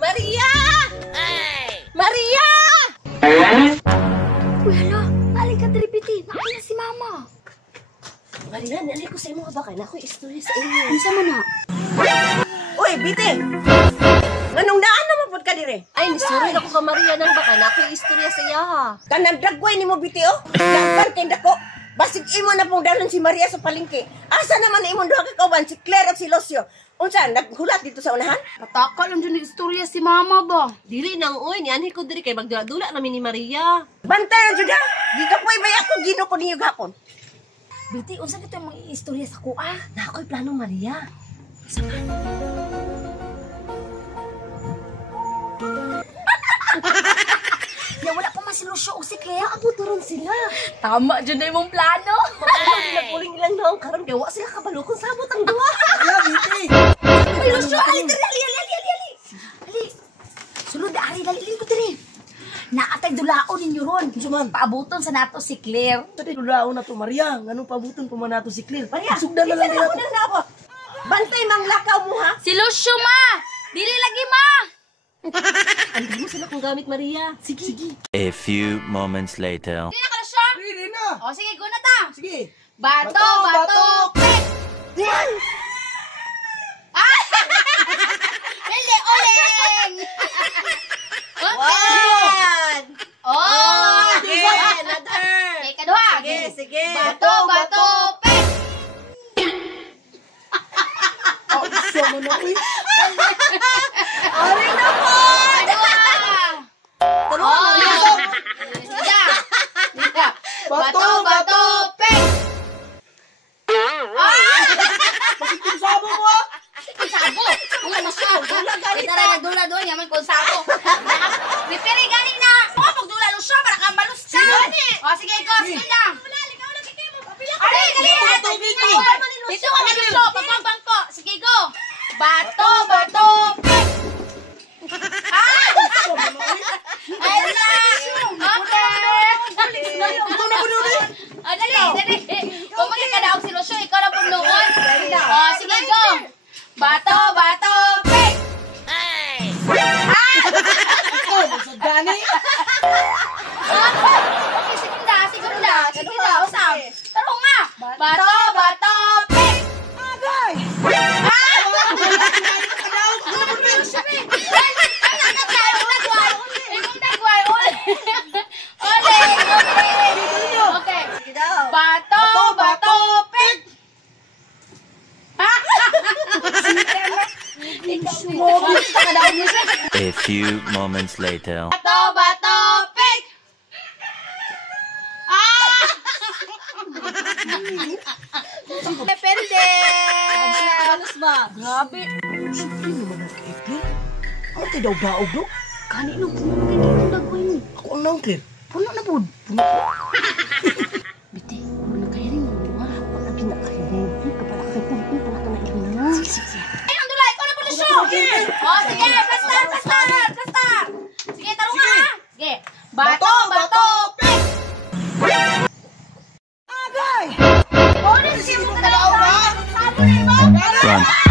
Maria! Maria! Uy, hala. Aling ka diripiti. Nakaya si mama. Maria, nalay ko sa imo ka ba kay na ako'y istorya sa inyo. Unsa man na? Uy, Biti! Nganong daan naman po ka dire? Ay, nisuri ako ka Maria nang baka na ako'y istorya sa iya ha. Kanang dagway ni mo, Biti, oh. Dagwan kay dako. Basig imo na pong dalon si Maria sa palengke. Asa naman na imong duha ka kauban, si Claire at si Lucio. Unsa, naghulat dito sa unahan? Pataka lang dyan yung istorya si mama ba? Dili nang uy, niyanhi ko diri kay magdula-dula namin ni Maria. Bantay na dyan, ha? Gigapoy ba ako, gino ko niyo gapon? Biti, unsa dito yung mga istorya sa kuha? Na ako'y plano Maria. Ya, wala pa masilusyo o si Clea. Abuturon sila. Tama dyan na yung plano. Nagpuling ilang noong karon kay wa sila kabalo kung sabot ang duwa. Ala, Biti! Ay, lusyo, ali, dali, ali. Ali, sulod, ari, dali, ko dali. Naatay dulaon ninyo ron. Suman. Paabuton sa nato si Claire. Tadi dulaon na to, Maria. Nganong pabuton pa man nato si Claire? Maria, Sugdan na lang isa nila to. na ako. Bantay mang lakaw mo ha. Si Lucio, ma! Dili lagi, ma! Andan mo sila kung gamit Maria. Sige. A few moments later. Dili na ka, Lucio? Hindi na. O, sige, go na ta. Sige. Bato, pet! Ah! Hindi, uling! Okay! Oh! Sige, another. Okay, kadua. Sige. Bato, pet! Oh, siya mo na, uy. Ari na po. Kadua! Oh! Sige. Bato, pet! Ah! Bakit yung sabo mo, ah? Kung sabo! Uy, masya! Kita na nagdula-dula yaman kung sabo. Ripiri, galing na! Oo, magdula lo siya para kang balus ka! O, sige, go! Sige na! Ay, galing na! Dito ka na lo pagpapang po! Sige, go! Bato, pet! Ah! Ay, na! Okay! Ah, dali! Kumagin ka na ako si Lucio, ikaw na punuon. O, sige, go! Bato, pet! Oh, sa Dani. Okay, sige na, usap. Taro nga! Bato, pet! Agay! Okay. Bato, pet! A few moments later. Bato, pet! Depende! Alas ba? Grabe! Siyempre naman ang Claire. Ano tayo daw daog, do? Kanino puno na dito nagawin mo? Ako ang naong Claire. Puno na po. Biti, puno kayo rin mo. Wala kinakahilig. Kapala kay Pulpul. Wala ka na ilina. Sige. Ay, ang dula! Ikaw na po na siya! Oh, sige! Plastar! Sige, taro nga ha! Sige. Bato, pet! Agay! Oh, nasi mo ka na! Sabo na iba! Run.